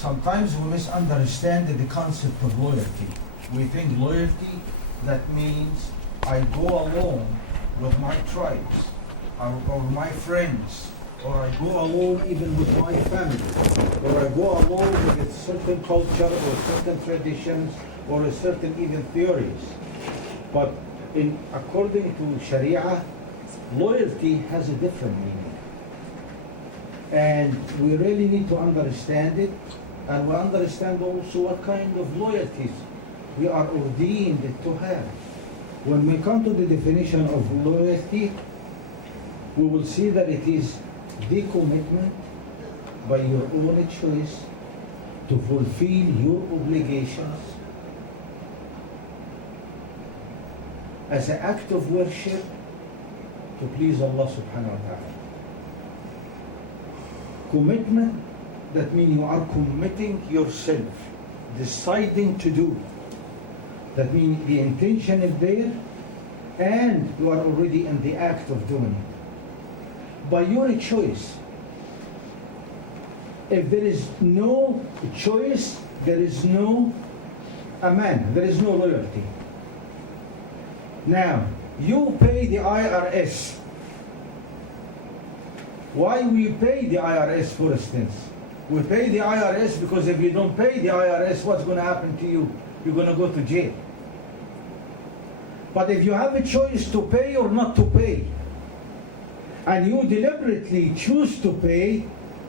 Sometimes we misunderstand the concept of loyalty. We think loyalty, that means I go along with my tribes, or my friends, or I go along even with my family, or I go along with a certain culture or certain traditions or a certain even theories. But according to Sharia, loyalty has a different meaning. And we really need to understand it, and we understand also what kind of loyalties we are ordained to have. When we come to the definition of loyalty, we will see that it is the commitment by your own choice to fulfill your obligations as an act of worship to please Allah subhanahu wa ta'ala. Commitment, that means you are committing yourself, deciding to do. That means the intention is there and you are already in the act of doing it. By your choice. If there is no choice, there is no aman, there is no loyalty. Now, you pay the IRS. Why we pay the IRS, for instance? We pay the IRS because if you don't pay the IRS, what's going to happen to you? You're going to go to jail. But if you have a choice to pay or not to pay, and you deliberately choose to pay,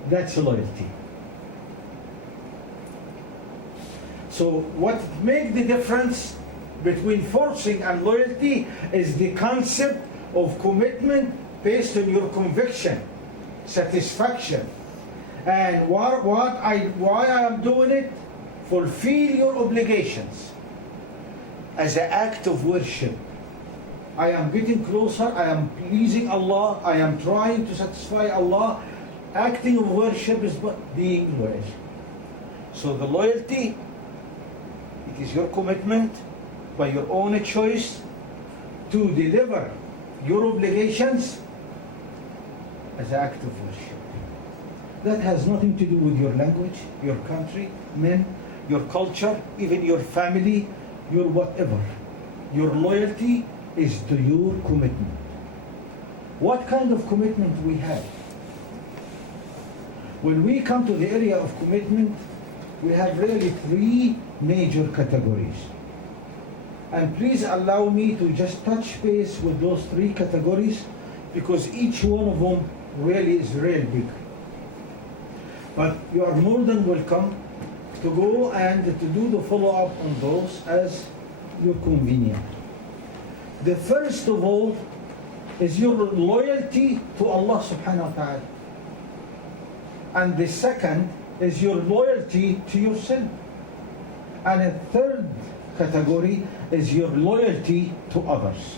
that's loyalty. So what makes the difference between forcing and loyalty is the concept of commitment based on your conviction, satisfaction. And why I am doing it? Fulfill your obligations as an act of worship. I am getting closer, I am pleasing Allah, I am trying to satisfy Allah. Acting of worship is being loyal. So the loyalty, it is your commitment by your own choice to deliver your obligations as an act of worship. That has nothing to do with your language, your country, men, your culture, even your family, your whatever. Your loyalty is to your commitment. What kind of commitment we have? When we come to the area of commitment, we have really three major categories. And please allow me to just touch base with those three categories because each one of them really is real big. But you are more than welcome to go and to do the follow-up on those as you're convenient. The first of all is your loyalty to Allah subhanahu wa ta'ala. And the second is your loyalty to yourself. And a third category is your loyalty to others.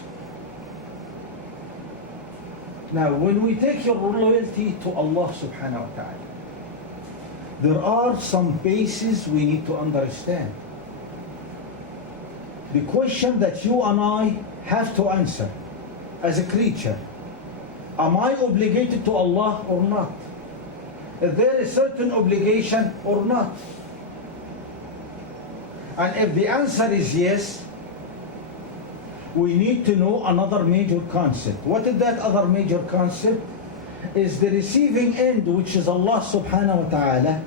Now, when we take your loyalty to Allah subhanahu wa ta'ala, there are some bases we need to understand. The question that you and I have to answer as a creature, am I obligated to Allah or not? Is there a certain obligation or not? And if the answer is yes, we need to know another major concept. What is that other major concept? Is the receiving end, which is Allah subhanahu wa ta'ala,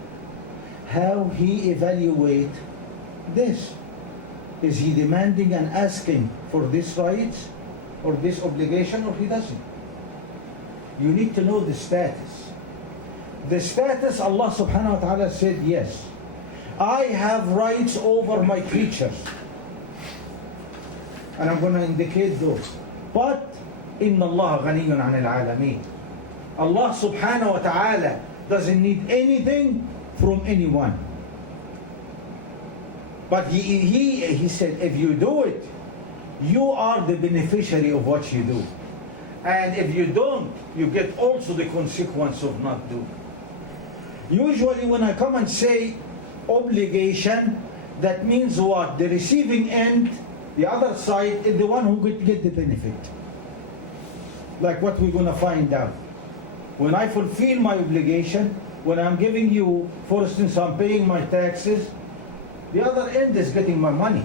how He evaluate this. Is He demanding and asking for this rights or this obligation, or He doesn't? You need to know the status. The status, Allah subhanahu wa ta'ala said, yes, I have rights over my creatures. And I'm going to indicate those. But, إِنَّ اللَّهَ غَنِيٌّ عَنِ الْعَالَمِينَ. Allah subhanahu wa ta'ala doesn't need anything from anyone. But he said, if you do it, you are the beneficiary of what you do. And if you don't, you get also the consequence of not doing. Usually when I come and say obligation, that means what? The receiving end, the other side, is the one who get the benefit. Like what we're going to find out. When I fulfill my obligation, when I'm giving you, for instance, I'm paying my taxes, the other end is getting my money.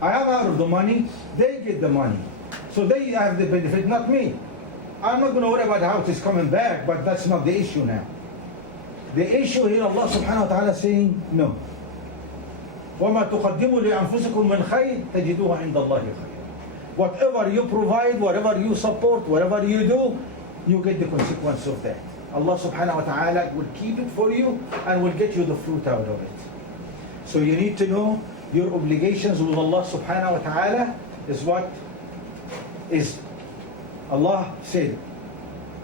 I am out of the money, they get the money. So they have the benefit, not me. I'm not going to worry about how it is coming back, but that's not the issue now. The issue here, Allah subhanahu wa ta'ala saying, no. وَمَا تُقَدِّمُوا لِأَنفُسِكُم مِّنْ خَيْرٍ تَجِدُوهُ عِندَ اللَّهِ خَيْرًا. Whatever you provide, whatever you support, whatever you do, you get the consequence of that. Allah subhanahu wa ta'ala will keep it for you and will get you the fruit out of it. So you need to know your obligations with Allah subhanahu wa ta'ala is what is. Allah said,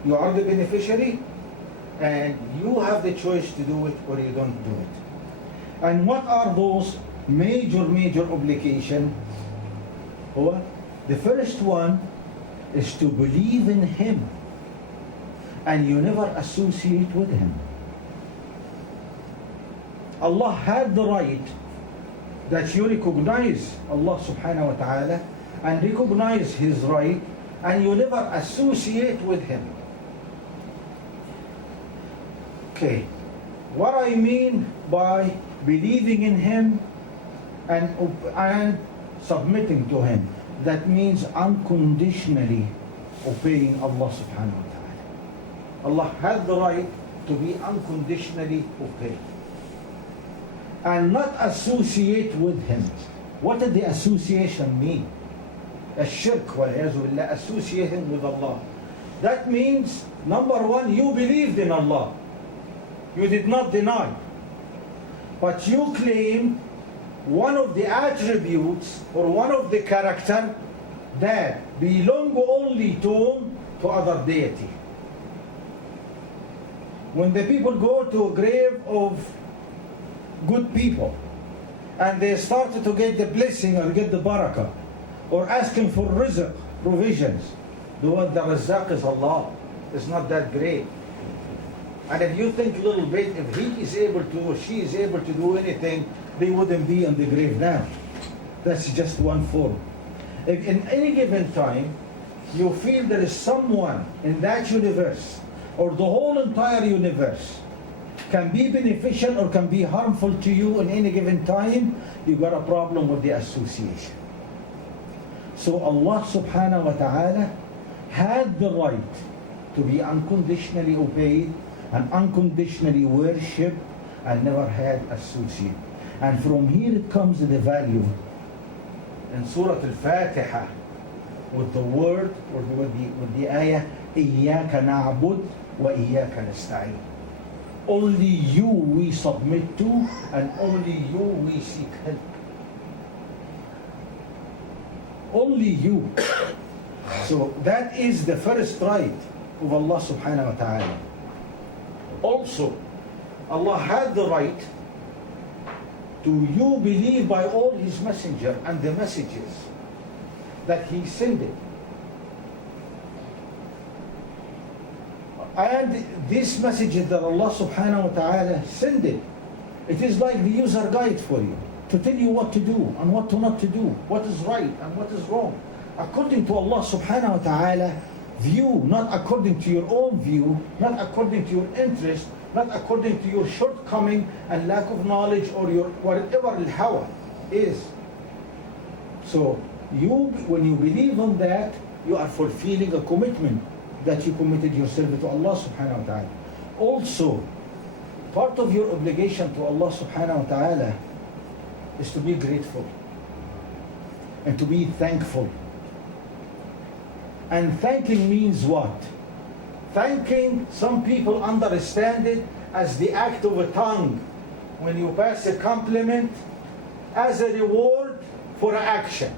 you are the beneficiary and you have the choice to do it or you don't do it. And what are those major obligations? The first one is to believe in Him and you never associate with Him. Allah had the right that you recognize Allah subhanahu wa ta'ala and recognize His right and you never associate with Him. Okay, what I mean by believing in Him and submitting to Him, that means unconditionally obeying Allah subhanahu wa ta'ala. Allah had the right to be unconditionally obeyed and not associate with Him. What did the association mean? Shirk, associating with Allah. That means, number one, you believed in Allah. You did not deny. But you claim one of the attributes or one of the character that belong only to other deity. When the people go to a grave of good people and they started to get the blessing or get the barakah or asking for rizq, provisions, the one that Razzaq is Allah. It's not that great. And if you think a little bit, if he is able to or she is able to do anything, they wouldn't be on the grave now. That's just one form. If in any given time you feel there is someone in that universe or the whole entire universe can be beneficial or can be harmful to you in any given time, you got a problem with the association. So Allah subhanahu wa ta'ala had the right to be unconditionally obeyed and unconditionally worshipped and never had associate. And from here it comes the value in Surah Al-Fatiha with the word or with the ayah إِيَّاكَ نَعْبُدْ وَإِيَّاكَ نَسْتَعِينُ. Only you we submit to and only you we seek help. Only you. So that is the first right of Allah subhanahu wa ta'ala. Also, Allah had the right to you believe by all His messenger and the messages that He sent it. And these messages that Allah subhanahu wa ta'ala sent it is like the user guide for you to tell you what to do and what to not to do, what is right and what is wrong, according to Allah subhanahu wa ta'ala view, not according to your own view, not according to your interest, not according to your shortcoming and lack of knowledge or your whatever al-hawa is. So you, when you believe on that, you are fulfilling a commitment that you committed yourself to Allah subhanahu wa ta'ala. Also, part of your obligation to Allah subhanahu wa ta'ala is to be grateful and to be thankful. And thanking means what? Thanking, some people understand it as the act of a tongue. When you pass a compliment as a reward for an action.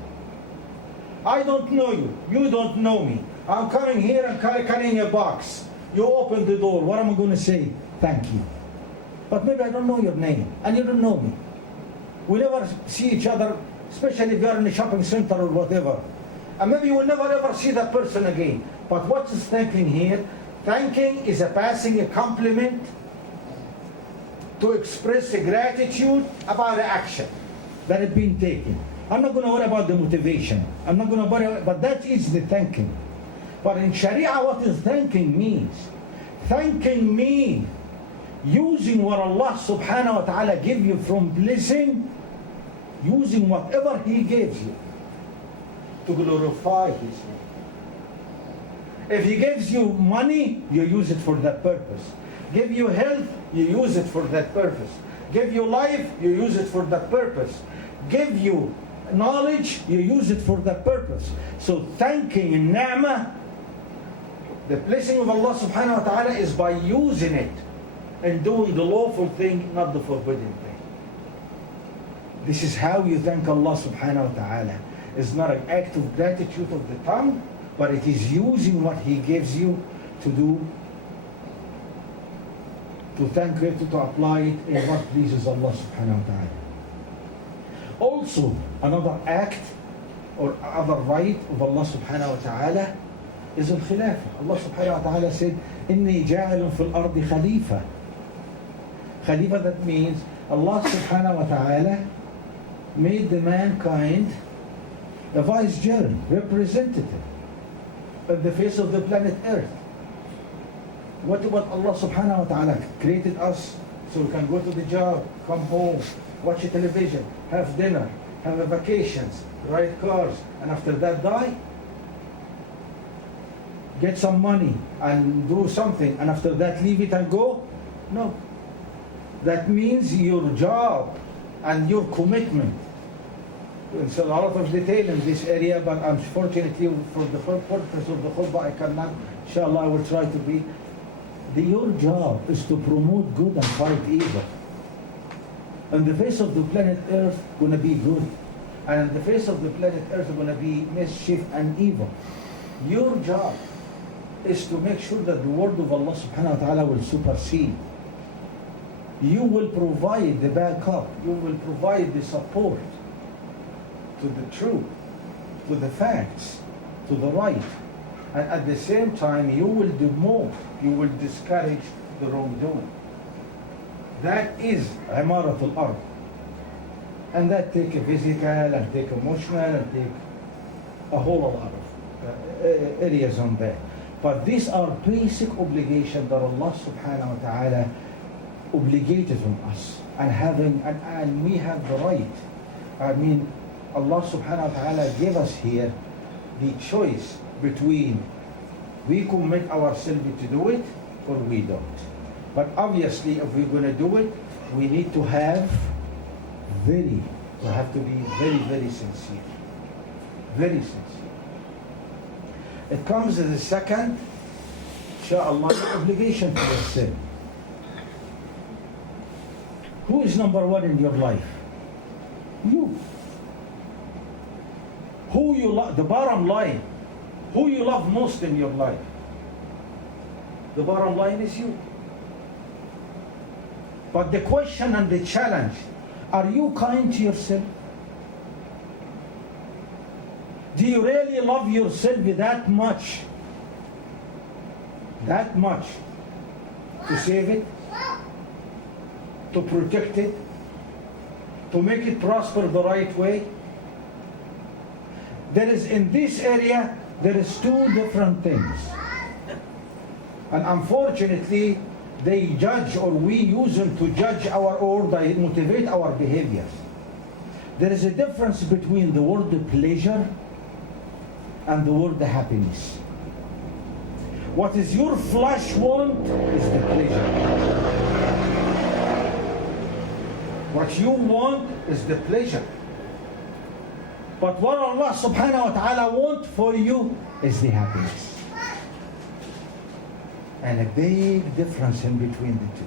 I don't know you, you don't know me. I'm coming here and carrying a box. You open the door, what am I going to say? Thank you. But maybe I don't know your name and you don't know me. We never see each other, especially if you're in a shopping center or whatever. And maybe you will never ever see that person again. But what is thanking here? Thanking is a passing a compliment to express a gratitude about the action that has been taken. I'm not going to worry about the motivation. I'm not going to worry, but that is the thanking. But in Sharia, what is thanking means? Thanking means using what Allah subhanahu wa ta'ala give you from blessing, using whatever He gives you to glorify His name. If He gives you money, you use it for that purpose. Give you health, you use it for that purpose. Give you life, you use it for that purpose. Give you knowledge, you use it for that purpose. So thanking in ni'mah, the blessing of Allah subhanahu wa ta'ala, is by using it and doing the lawful thing, not the forbidden thing. This is how you thank Allah subhanahu wa ta'ala. It's not an act of gratitude of the tongue, but it is using what He gives you to do, to thank it, to apply it in what pleases Allah subhanahu wa ta'ala. Also, another act or other right of Allah subhanahu wa ta'ala is al-khilafah. Allah subhanahu wa ta'ala said, إِنِّي جَاعِلٌ فِي الْأَرْضِ خَلِيفَةً. Khalifa, that means Allah subhanahu wa ta'ala made the mankind a vicegerent, representative of the face of the planet Earth. What about Allah subhanahu wa ta'ala created us so we can go to the job, come home, watch a television, have dinner, have a vacations, ride cars, and after that die? Get some money and do something, and after that leave it and go? No. That means your job and your commitment. There's a lot of detail in this area, but unfortunately for the purpose of the khutbah I cannot. Inshallah, I will try to be. Your job is to promote good and fight evil. On the face of the planet Earth going to be good, and on the face of the planet Earth going to be mischief and evil. Your job is to make sure that the word of Allah subhanahu wa ta'ala will supersede. You will provide the backup, you will provide the support to the truth, to the facts, to the right. And at the same time, you will demote, you will discourage the wrongdoing. That is imarat al-ard. And that take a physical and take emotional and take a whole lot of areas on that. But these are basic obligations that Allah subhanahu wa ta'ala obligated on us. And we have the right. I mean, Allah subhanahu wa ta'ala gave us here the choice between we commit ourselves to do it or we don't. But obviously, if we're going to do it, we need to have to be very, very sincere. Very sincere. It comes as a second, inshallah, obligation to yourself. Who is number one in your life? You. Who you love, the bottom line, who you love most in your life. The bottom line is you. But the question and the challenge, are you kind to yourself? Do you really love yourself that much? That much to save it? To protect it? To make it prosper the right way? There is, in this area, there is two different things. And unfortunately, they judge, or we use them to judge or they motivate our behaviors. There is a difference between the word pleasure and the word happiness. What is your flesh want is the pleasure. What you want is the pleasure. But what Allah subhanahu wa ta'ala wants for you is the happiness. And a big difference in between the two.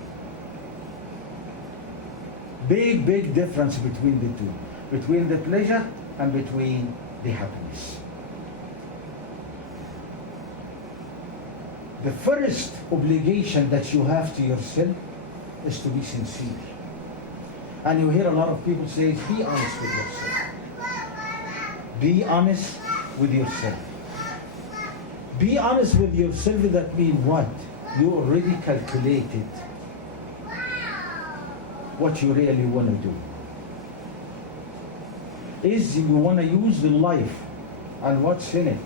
Big difference between the two. Between the pleasure and between the happiness. The first obligation that you have to yourself is to be sincere. And you hear a lot of people say, be honest with yourself. Be honest with yourself. Be honest with yourself, that means what? You already calculated what you really want to do. Is you want to use the life and what's in it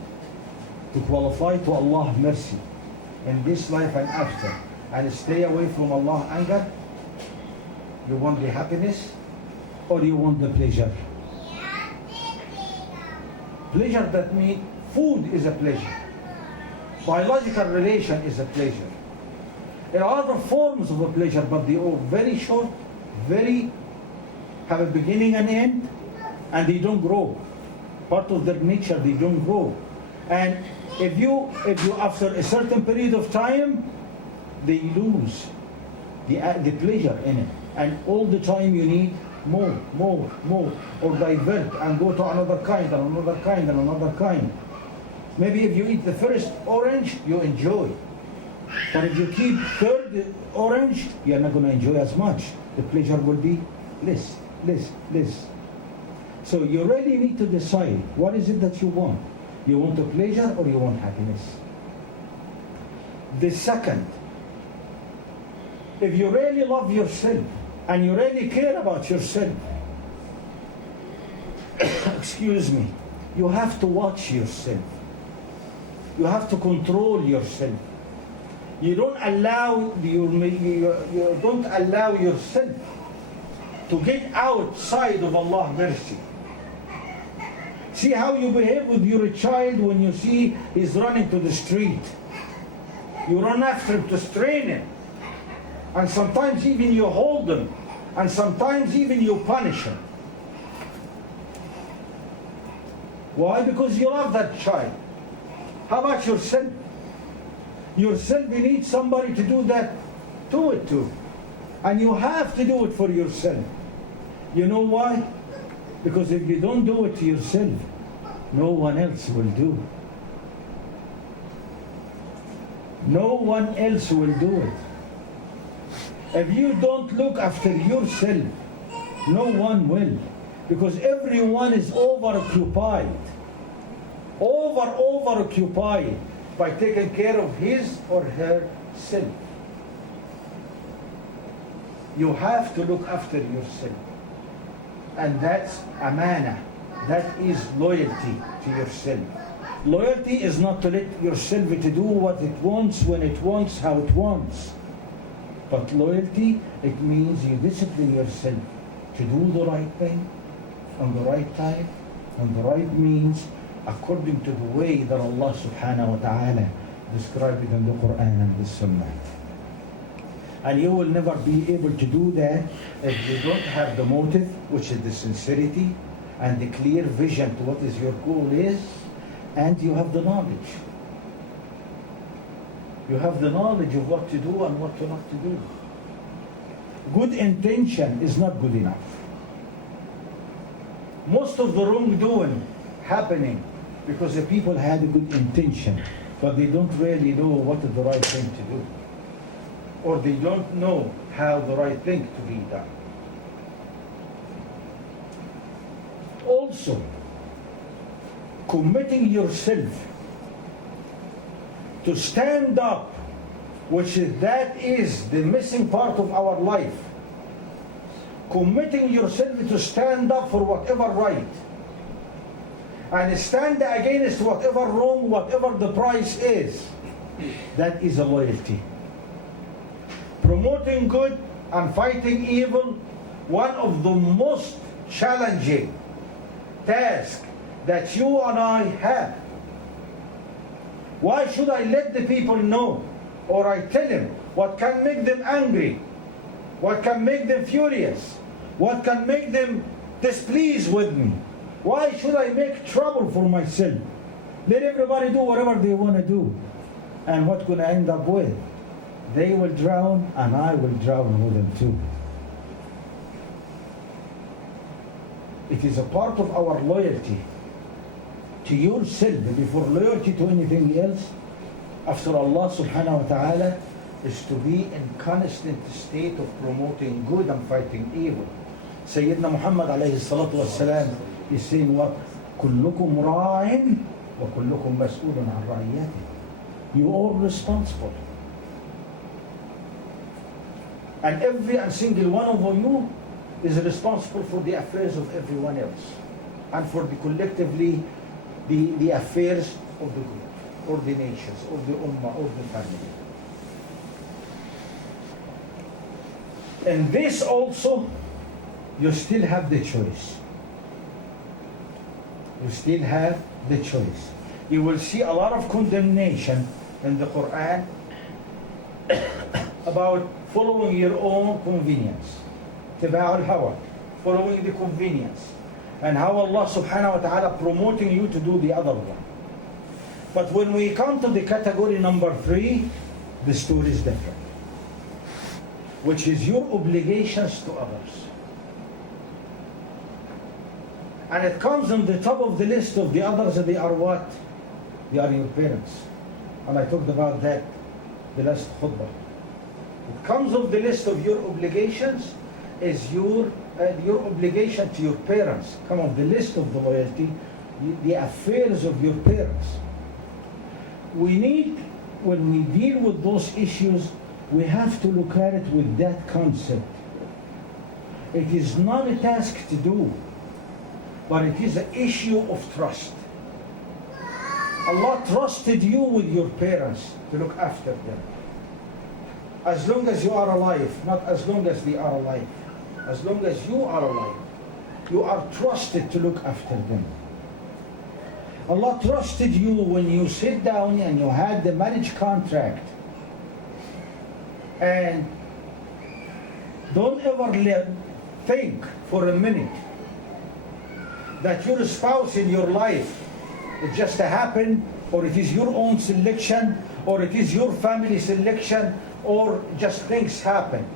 to qualify to Allah's mercy in this life and after, and stay away from Allah's anger? You want the happiness or you want the pleasure? Pleasure, that means food is a pleasure. Biological relation is a pleasure. There are other forms of a pleasure, but they are very short, very have a beginning and end, and they don't grow. Part of their nature, they don't grow. And if you after a certain period of time, they lose the pleasure in it. And all the time you need more, or divert and go to another kind and another kind and another kind. Maybe if you eat the first orange, you enjoy. But if you keep third orange, you're not going to enjoy as much. The pleasure will be less. So you really need to decide, what is it that you want? You want a pleasure or you want happiness? The second, if you really love yourself and you really care about yourself, excuse me, you have to watch yourself. You have to control yourself. You don't allow you don't allow yourself to get outside of Allah's mercy. See how you behave with your child when you see he's running to the street. You run after him to strain him. And sometimes even you hold him. And sometimes even you punish him. Why? Because you love that child. How about yourself? Yourself, you need somebody to do that, do it to. And you have to do it for yourself. You know why? Because if you don't do it to yourself, no one else will do. No one else will do it. If you don't look after yourself, no one will. Because everyone is overoccupied. Overoccupied by taking care of his or her self. You have to look after yourself. And that's amana. That is loyalty to yourself. Loyalty is not to let yourself to do what it wants, when it wants, how it wants. But loyalty, it means you discipline yourself to do the right thing, on the right time, on the right means, according to the way that Allah subhanahu wa ta'ala described it in the Quran and the Sunnah. And you will never be able to do that if you don't have the motive, which is the sincerity and the clear vision to what is your goal is, and you have the knowledge. You have the knowledge of what to do and what to not to do. Good intention is not good enough. Most of the wrongdoing happening because the people had a good intention, but they don't really know what is the right thing to do. Or they don't know how the right thing to be done. Also, committing yourself to stand up, that is the missing part of our life. Committing yourself to stand up for whatever right and stand against whatever wrong, whatever the price is. That is a loyalty. Promoting good and fighting evil, one of the most challenging tasks that you and I have. Why should I let the people know, or I tell them what can make them angry, what can make them furious, what can make them displeased with me? Why should I make trouble for myself? Let everybody do whatever they want to do. And what could I end up with? They will drown and I will drown with them too. It is a part of our loyalty to yourself before loyalty to anything else after Allah subhanahu wa ta'ala is to be in constant state of promoting good and fighting evil. Sayyidina Muhammad alayhi salatu wassalam is saying what? كلكم راع وكلكم مسؤول عن رعيته. You are all responsible. And every and single one of you is responsible for the affairs of everyone else and for the collectively the affairs of the group or the nations or the ummah or the family. And this also, you still have the choice. You still have the choice. You will see a lot of condemnation in the Quran about following your own convenience. تباع الهوى, following the convenience. And how Allah subhanahu wa ta'ala promoting you to do the other one. But when we come to the category number 3, the story is different. Which is your obligations to others. And it comes on the top of the list of the others, they are what? They are your parents. And I talked about that the last khutbah. It comes on the list of your obligations is your obligation to your parents. Come on the list of the loyalty, the affairs of your parents. We need, when we deal with those issues, we have to look at it with that concept. It is not a task to do, but it is an issue of trust. Allah trusted you with your parents to look after them. As long as you are alive, not as long as they are alive. As long as you are alive, you are trusted to look after them. Allah trusted you when you sit down and you had the marriage contract. And don't ever think for a minute that your spouse in your life, it just happened, or it is your own selection, or it is your family selection, or just things happen.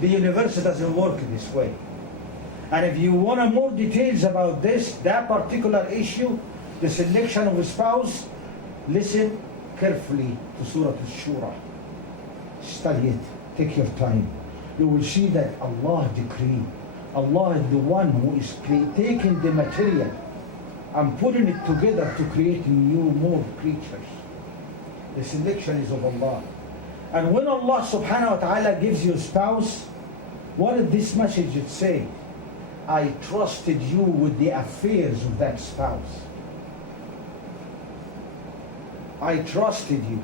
The universe doesn't work this way. And if you want more details about this, that particular issue, the selection of a spouse, listen carefully to Surah Al-Shura. Study it. Take your time. You will see that Allah decreed. Allah is the one who is taking the material and putting it together to create new, more creatures. The selection is of Allah. And when Allah subhanahu wa ta'ala gives you a spouse, what did this message say? I trusted you with the affairs of that spouse. I trusted you.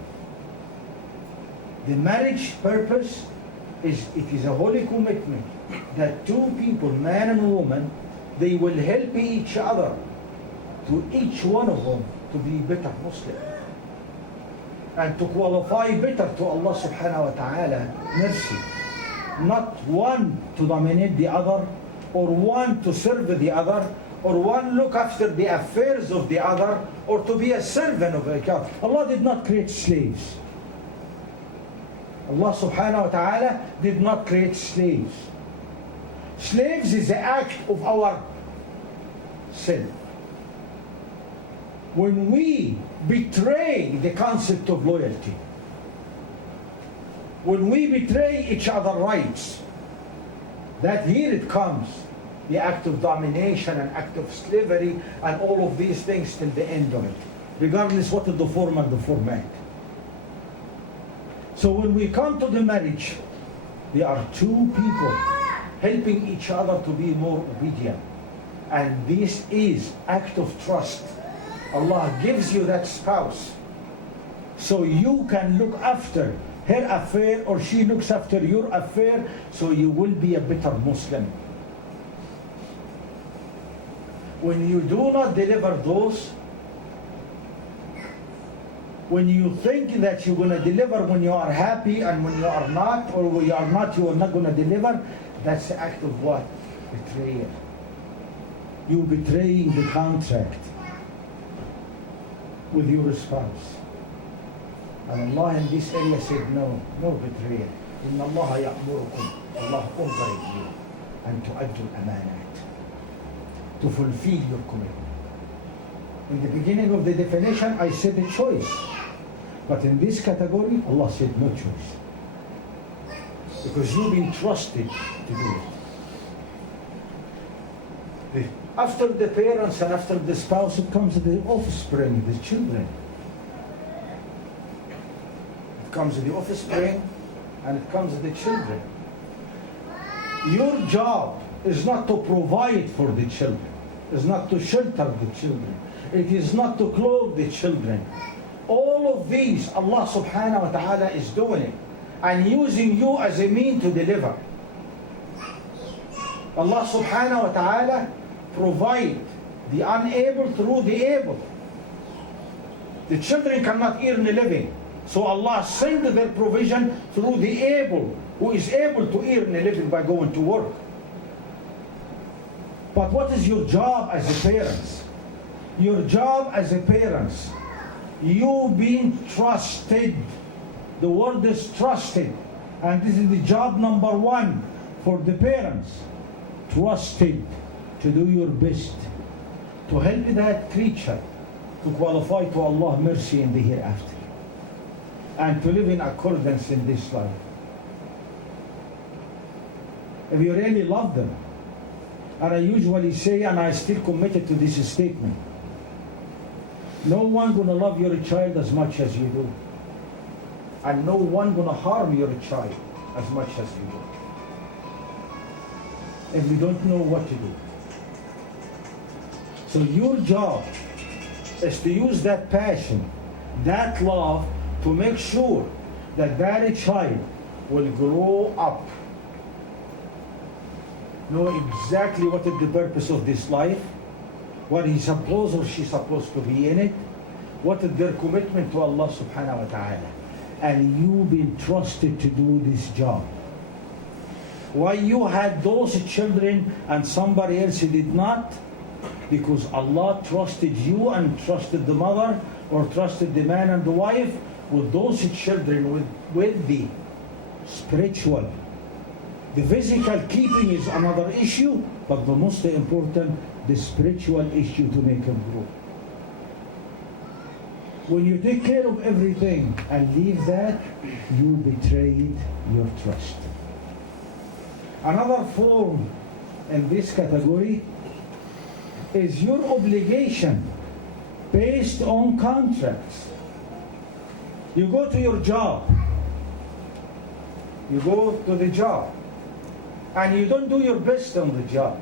The marriage purpose is, it is a holy commitment that two people, man and woman, they will help each other, to each one of them to be better Muslim and to qualify better to Allah subhanahu wa ta'ala mercy. Not one to dominate the other, or one to serve the other, or one look after the affairs of the other, or to be a servant of each other. Allah did not create slaves. Allah subhanahu wa ta'ala did not create slaves. Slaves is the act of our sin. When we betray the concept of loyalty, when we betray each other's rights, that here it comes, the act of domination and act of slavery and all of these things till the end of it, regardless what is the form and the format. So when we come to the marriage, there are two people helping each other to be more obedient. And this is act of trust. Allah gives you that spouse so you can look after her affair, or she looks after your affair, so you will be a better Muslim. When you do not deliver those, when you think that you're going to deliver when you are happy, and when you are not, or when you are not, you are not going to deliver, that's the act of what? Betrayal. You betraying the contract with your spouse. And Allah in this area said, no betrayal. إن الله يأمركم, Allah ordered you, and to أدوا الأمانات, to fulfill your commitment. In the beginning of the definition, I said a choice. But in this category, Allah said no choice. Because you've been trusted to do it. After the parents and after the spouse, it comes the offspring, the children. It comes the offspring and it comes the children. Your job is not to provide for the children. Is not to shelter the children. It is not to clothe the children. All of these, Allah subhanahu wa ta'ala is doing it and using you as a mean to deliver. Allah subhanahu wa ta'ala provide the unable through the able. The children cannot earn a living. So Allah sent their provision through the able, who is able to earn a living by going to work. But what is your job as a parents? Your job as a parents, you being trusted. The word is trusted. And this is the job number one for the parents. Trusted to do your best, to help that creature to qualify to Allah mercy in the hereafter, and to live in accordance in this life. If you really love them, and I usually say, and I still committed to this statement, no one gonna love your child as much as you do, and no one gonna harm your child as much as you do, if you don't know what to do. So your job is to use that passion, that love, to make sure that that child will grow up, know exactly what is the purpose of this life, what he's supposed or she's supposed to be in it, what is their commitment to Allah subhanahu wa ta'ala. And you been trusted to do this job. Why you had those children and somebody else did not? Because Allah trusted you and trusted the mother, or trusted the man and the wife with those children, with the spiritual. The physical keeping is another issue, but the most important, the spiritual issue to make them grow. When you take care of everything and leave that, you betrayed your trust. Another form in this category is your obligation based on contracts. You go to your job, you go to the job, and you don't do your best on the job.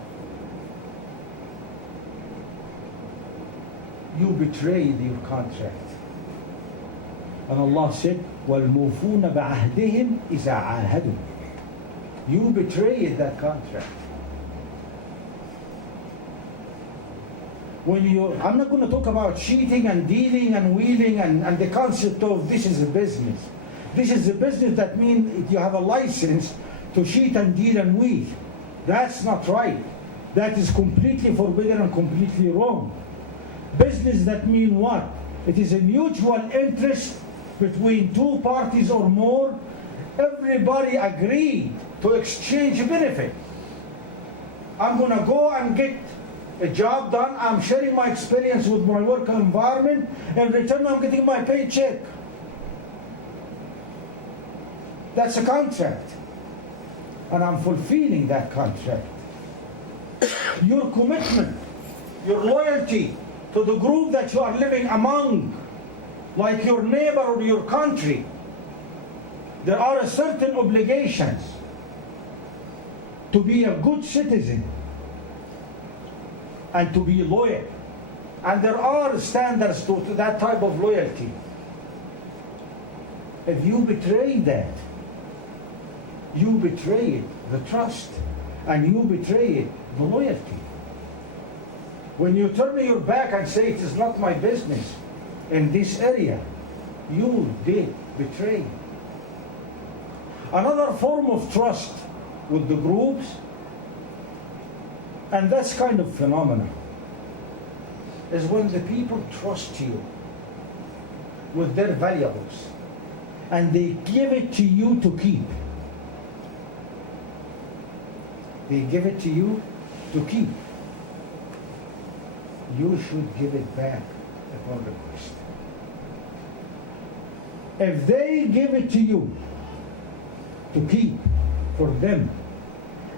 You betrayed your contract. And Allah said, وَالْمُوفُونَ بَعَهْدِهِمْ إِذَا عَاهَدُوا. You betrayed that contract. I'm not going to talk about cheating and dealing and wheeling and the concept of this is a business. This is a business that means you have a license to cheat and deal and wheel. That's not right. That is completely forbidden and completely wrong. Business that means what? It is a mutual interest between two parties or more. Everybody agreed to exchange benefit. I'm going to go and get a job done. I'm sharing my experience with my work environment. In return, I'm getting my paycheck. That's a contract. And I'm fulfilling that contract. Your commitment, your loyalty to the group that you are living among, like your neighbor or your country, there are certain obligations to be a good citizen and to be loyal. And there are standards to that type of loyalty. If you betray that, you betray the trust, and you betray the loyalty. When you turn your back and say it is not my business in this area, you did betray. Another form of trust with the groups, and that's kind of phenomenal, is when the people trust you with their valuables and they give it to you to keep. They give it to you to keep. You should give it back upon request. If they give it to you to keep for them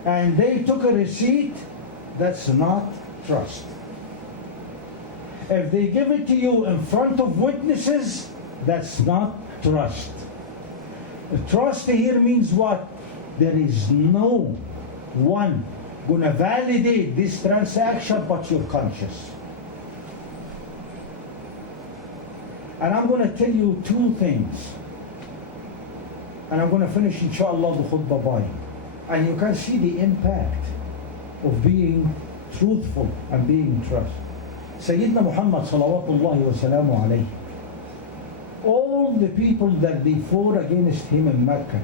and they took a receipt, that's not trust. If they give it to you in front of witnesses, that's not trust. Trust here means what? There is no one gonna validate this transaction but your conscience. And I'm gonna tell you two things. And I'm gonna finish inshallah the khutbah by. And you can see the impact of being truthful and being trust. Sayyidina Muhammad salawatullahi wa salamu alayhi, all the people that they fought against him in Mecca,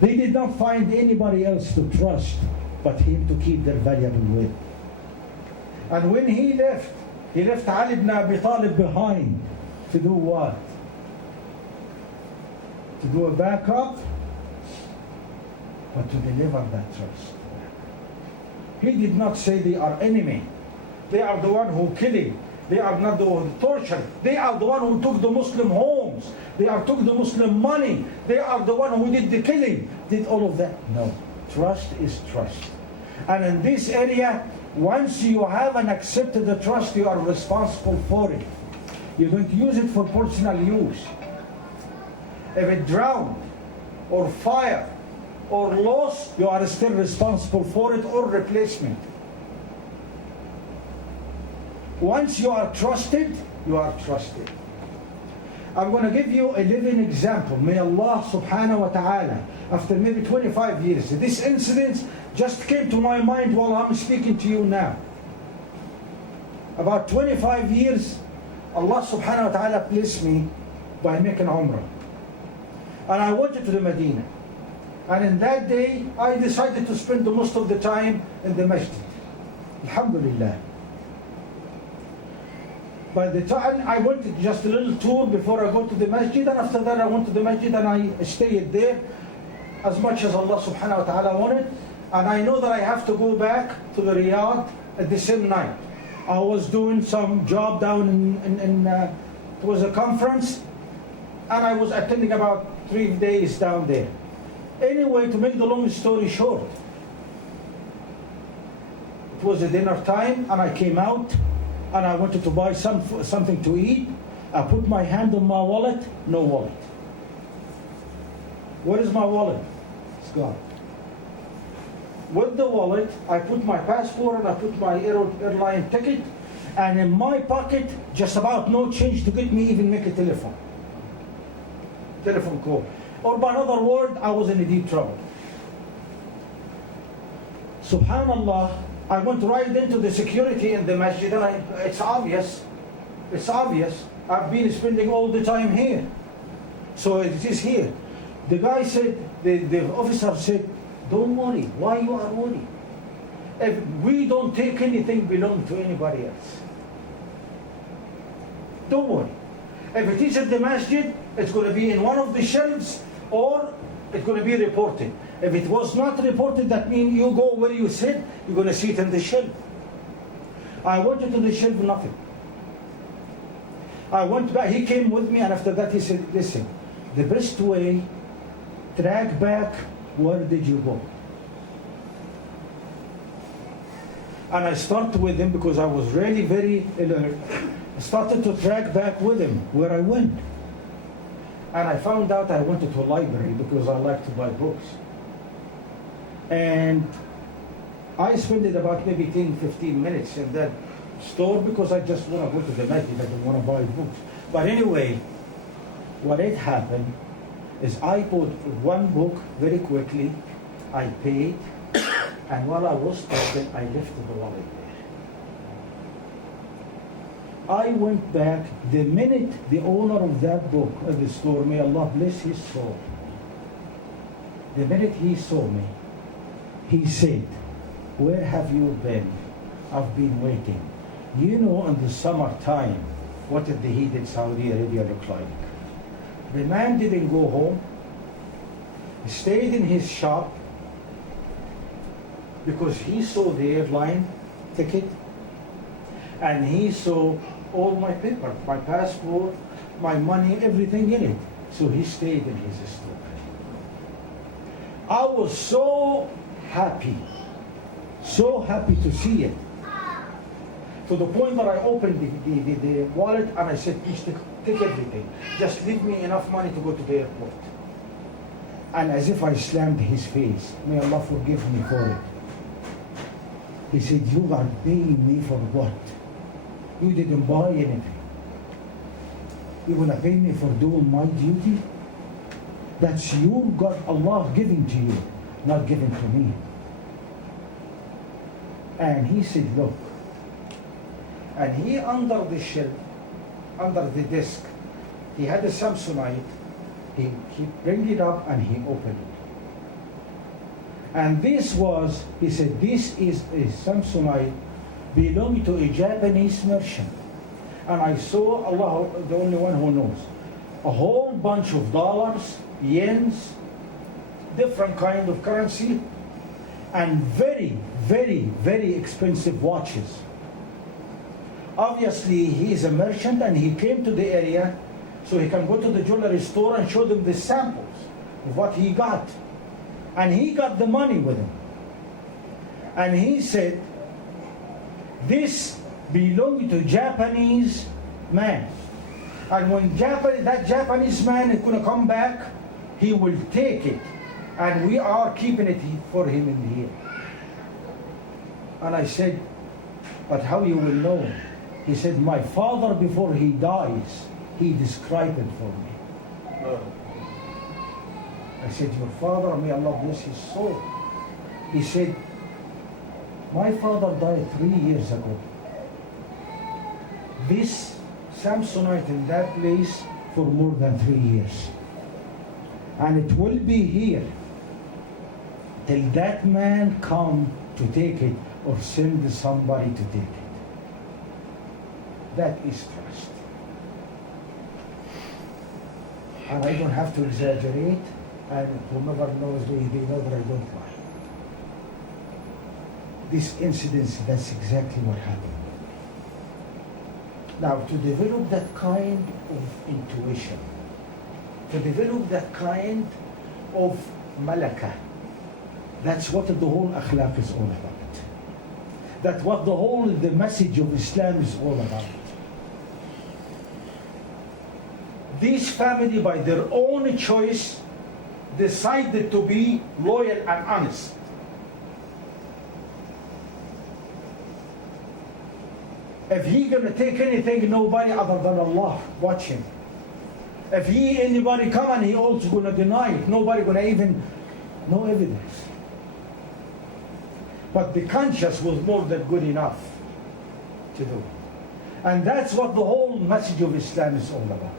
they did not find anybody else to trust but him to keep their valuable with. And when he left Ali ibn Abi Talib behind to do what? To do a backup, but to deliver that trust. He did not say they are enemy. They are the one who killing. They are not the one who tortured. They are the one who took the Muslim homes. They are took the Muslim money. They are the one who did the killing. Did all of that? No. Trust is trust. And in this area, once you have and accepted the trust, you are responsible for it. You don't use it for personal use. If it drowned or fire or loss, you are still responsible for it or replacement. Once you are trusted, you are trusted. I'm going to give you a living example. May Allah subhanahu wa ta'ala, after maybe 25 years, this incident just came to my mind while I'm speaking to you now. About 25 years, Allah subhanahu wa ta'ala blessed me by making Umrah. And I went to the Medina. And in that day, I decided to spend the most of the time in the masjid. Alhamdulillah. By the time I went just a little tour before I go to the masjid, and after that I went to the masjid and I stayed there as much as Allah subhanahu wa ta'ala wanted. And I know that I have to go back to the Riyadh at the same night. I was doing some job down in it was a conference, and I was attending about 3 days down there. Anyway, to make the long story short, it was a dinner time and I came out and I wanted to buy something to eat. I put my hand on my wallet, no wallet. Where is my wallet? It's gone. With the wallet, I put my passport and I put my airline ticket, and in my pocket, just about no change to get me even make a telephone call. Or by another word, I was in a deep trouble. Subhanallah, I went right into the security in the masjid, and it's obvious. I've been spending all the time here. So it is here. The guy said, the officer said, don't worry. Why you are worried? If we don't take anything belong to anybody else. Don't worry. If it is at the masjid, it's going to be in one of the shelves, or it's going to be reported. If it was not reported, that means you go where you sit, you're going to see it in the shelf. I went into the shelf, nothing. I went back, he came with me, and after that he said, listen, the best way, track back, where did you go? And I started with him because I was really very alert. I started to track back with him where I went. And I found out I went to a library because I like to buy books. And I spent about maybe 10-15 minutes in that store because I just want to go to the masjid. I don't want to buy books. But anyway, what had happened is I bought one book very quickly. I paid, and while I was talking, I left the wallet there. I went back the minute the owner of that book at the store, may Allah bless his soul, the minute he saw me, he said, where have you been? I've been waiting. You know, in the summertime, what did the heat in Saudi Arabia look like? The man didn't go home. He stayed in his shop because he saw the airline ticket and he saw all my paper, my passport, my money, everything in it. So he stayed in his store. I was so happy to see it. To the point that I opened the wallet and I said, please take everything. Just leave me enough money to go to the airport. And as if I slammed his face, may Allah forgive me for it. He said, you are paying me for what? You didn't buy anything. You're going to pay me for doing my duty? That's your God, Allah giving to you, not giving to me. And he said, look. And he under the shelf, under the desk, he had a Samsonite. He bring it up and he opened it. And this was, he said, this is a Samsonite belonging to a Japanese merchant. And I saw, Allah, the only one who knows, a whole bunch of dollars, yens, different kind of currency, and very, very, very expensive watches. Obviously, he is a merchant and he came to the area so he can go to the jewelry store and show them the samples of what he got. And he got the money with him. And he said, this belonged to Japanese man. And when that Japanese man is going to come back, he will take it. And we are keeping it for him in here. And I said, but how you will know? He said, my father, before he dies, he described it for me. I said, your father, may Allah bless his soul. He said, my father died 3 years ago. This Samsonite in that place for more than 3 years. And it will be here till that man come to take it or send somebody to take it. That is trust. And I don't have to exaggerate, and whomever knows me, they know that I don't lie. This incident, that's exactly what happened. Now, to develop that kind of intuition, to develop that kind of malaka, that's what the whole akhlaq is all about. That's what the message of Islam is all about. This family, by their own choice, decided to be loyal and honest. If he gonna take anything, nobody other than Allah watch him. If anybody come and he also gonna deny it, nobody gonna even, no evidence. But the conscience was more than good enough to do. And that's what the whole message of Islam is all about.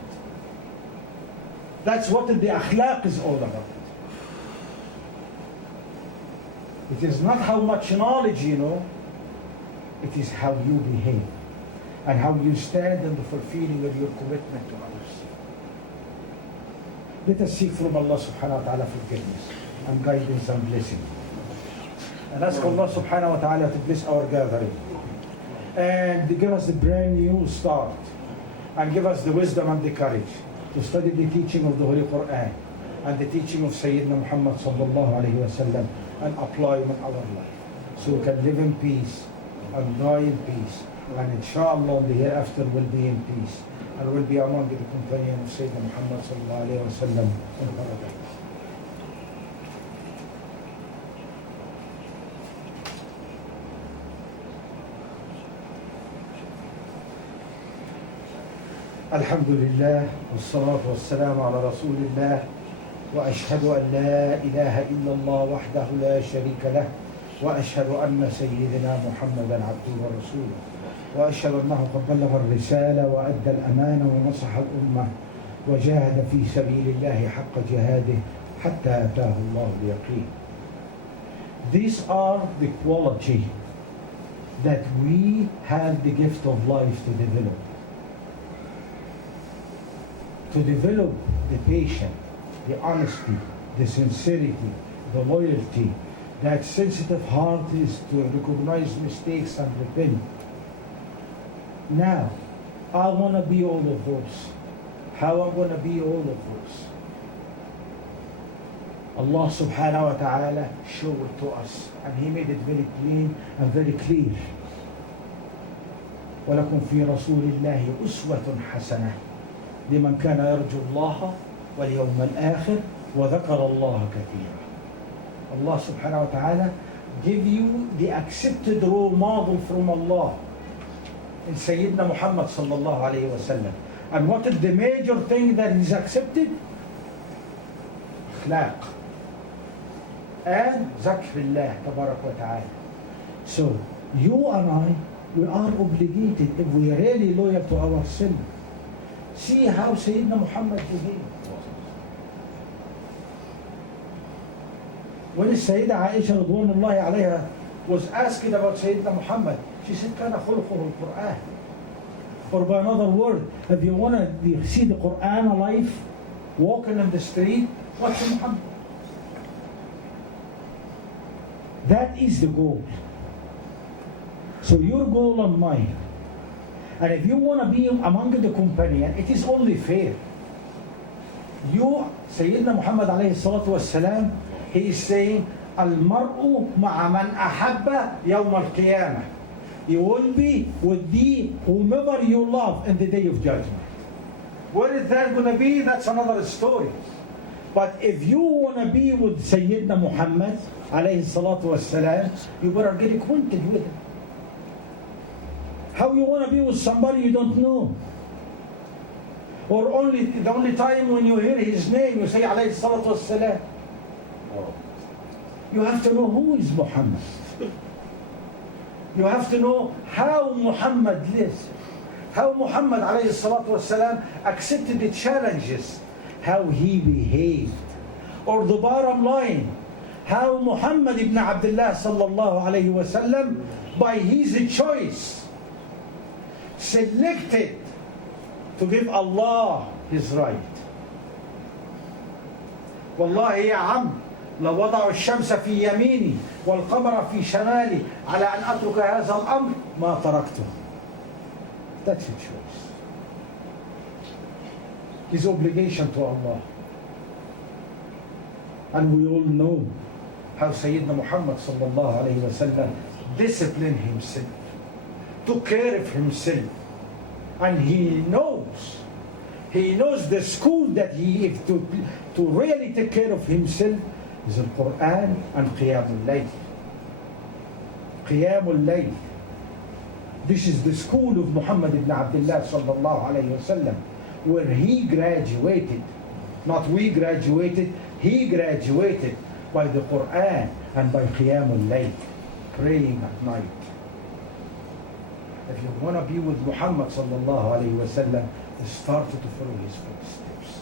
That's what the akhlaq is all about. It is not how much knowledge you know, it is how you behave and how you stand in the fulfilling of your commitment to others. Let us seek from Allah subhanahu wa ta'ala forgiveness and guidance and blessing. And ask Allah subhanahu wa ta'ala to bless our gathering and give us a brand new start and give us the wisdom and the courage to study the teaching of the Holy Quran and the teaching of Sayyidina Muhammad sallallahu alayhi wa sallam and apply them in our life so we can live in peace and die in peace, and inshallah the hereafter will be in peace and will be among the companions of Sayyidina Muhammad sallallahu alayhi wa sallam in paradise. الحمد لله والصلاة والسلام على رسول الله وأشهد أن لا إله إلا الله وحده لا شريك له وأشهد أن سيدنا محمدا عبده ورسوله وأشهد أنه قد بلغ الرسالة وأدى الأمانة ونصح الأمة وجاهد في سبيل الله حق جهاده حتى أتاه الله اليقين. These are the quality that we have the gift of life to develop. To develop the patience, the honesty, the sincerity, the loyalty, that sensitive heart is to recognize mistakes and repent. Now, I want to be all of those. How I'm going to be all of those? Allah subhanahu wa ta'ala showed it to us, and He made it very plain and very clear. وَلَكُمْ فِي رَسُولِ اللَّهِ أُسْوَةٌ حَسَنَةٌ لمن كان يرجو الله واليوم الآخر وذكر الله كثيرا. Allah subhanahu wa ta'ala give you the accepted role model from Allah in Sayyidina Muhammad sallallahu alayhi wa sallam. And what is the major thing that is accepted? Akhlaq and Zakrillah tabarak wa ta'ala. So You and I, we are obligated, if we are really loyal to our sin. See how Sayyidina Muhammad behaved. When Sayyida Aisha Radwanullahi alayha was asked about Sayyidina Muhammad, she said, كان خلقه القرآن. Or by another word, if you want to see the Quran alive, walking in the street, watch Muhammad. That is the goal. So your goal and mine. And if you want to be among the companion, it is only fair. You, Sayyidina Muhammad alayhi salatu wassalam, he is saying, Al-mar'u ma'a man ahabba yawm al-qiyamah. You will be with the whomever you love in the day of judgment. Where is that going to be? That's another story. But if you want to be with Sayyidina Muhammad alayhi salatu wassalam, you better get acquainted with him. How you want to be with somebody you don't know? Or the only time when you hear his name, you say alayhi salatu wassalam. You have to know who is Muhammad. You have to know how Muhammad lives. How Muhammad alayhi salatu wasalam accepted the challenges. How he behaved. Or the bottom line, how Muhammad ibn Abdullah sallallahu alayhi wasallam, by his choice, selected to give Allah his right. Wallahi ya am, لو وضعوا الشمس في يميني والقمر في شمالي على أن أترك هذا الأمر ما تركته. That's a choice. His obligation to Allah. And we all know how Sayyidina Muhammad sallallahu alayhi wa sallam disciplined himself, took care of himself, and he knows the school that he is to really take care of himself is the Quran and Qiyamul Layl. Qiyamul Layl. This is the school of Muhammad ibn Abdullah sallallahu alayhi wa sallam, where he graduated. Not we graduated, he graduated by the Quran and by Qiyamul Layl, praying at night. If you want to be with Muhammad sallallahu alayhi wa sallam, start to follow his footsteps.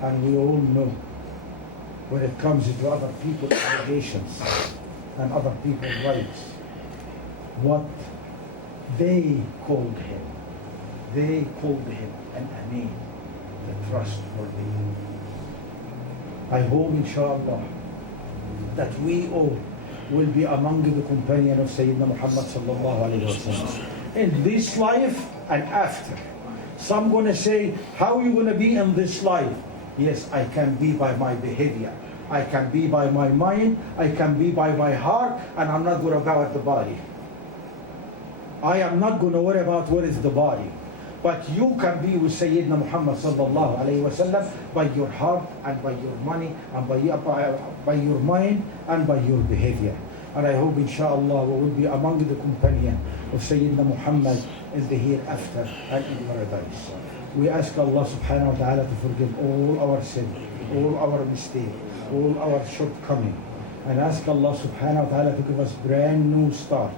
And we all know, when it comes to other people's obligations and other people's rights, what they called him. They called him an Amin, the trustworthy. I hope, inshallah, that we all will be among the companion of Sayyidina Muhammad sallallahu alayhi wa sallam in this life and after. Some going to say, how are you going to be in this life? Yes, I can be by my behavior. I can be by my mind. I can be by my heart. And I'm not going to worry about the body. I am not going to worry about what is the body. But you can be with Sayyidina Muhammad sallallahu alayhi wa sallam by your heart and by your money and by your mind and by your behavior. And I hope, inshallah, we will be among the companion of Sayyidina Muhammad in the hereafter and in paradise. We ask Allah subhanahu wa ta'ala to forgive all our sins, all our mistakes, all our shortcomings, and ask Allah subhanahu wa ta'ala to give us brand new start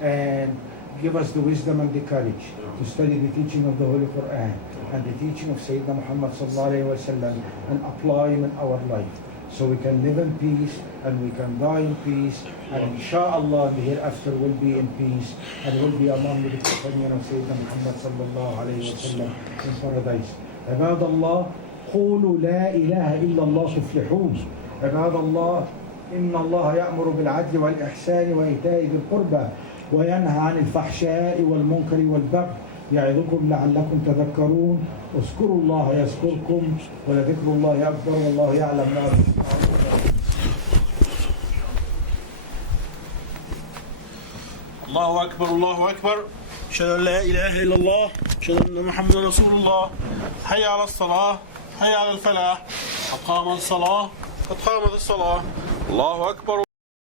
and give us the wisdom and the courage to study the teaching of the Holy Quran and the teaching of Sayyidina Muhammad sallallahu alayhi wa sallam and apply them in our life, so we can live in peace and we can die in peace, and inshallah the hereafter will be in peace and will be among the companion of Sayyidina Muhammad sallallahu alayhi wa sallam in paradise. عباد الله قولوا لا إله إلا الله تفلحون. عباد الله إن الله يأمر بالعدل والإحسان وإيتاء ذي القربى وينهى عن الفحشاء والمنكر والبغي يعظكم لعلكم تذكرون. اذكروا الله يذكركم ولذكر الله أكبر والله يعلم ما تصنعون. الله أكبر الله أكبر. أشهد أن لا إله إلا الله أشهد أن محمدا رسول الله. حي على الصلاة حي على الفلاح. قد قامت الصلاة قد قامت الصلاة. الله أكبر.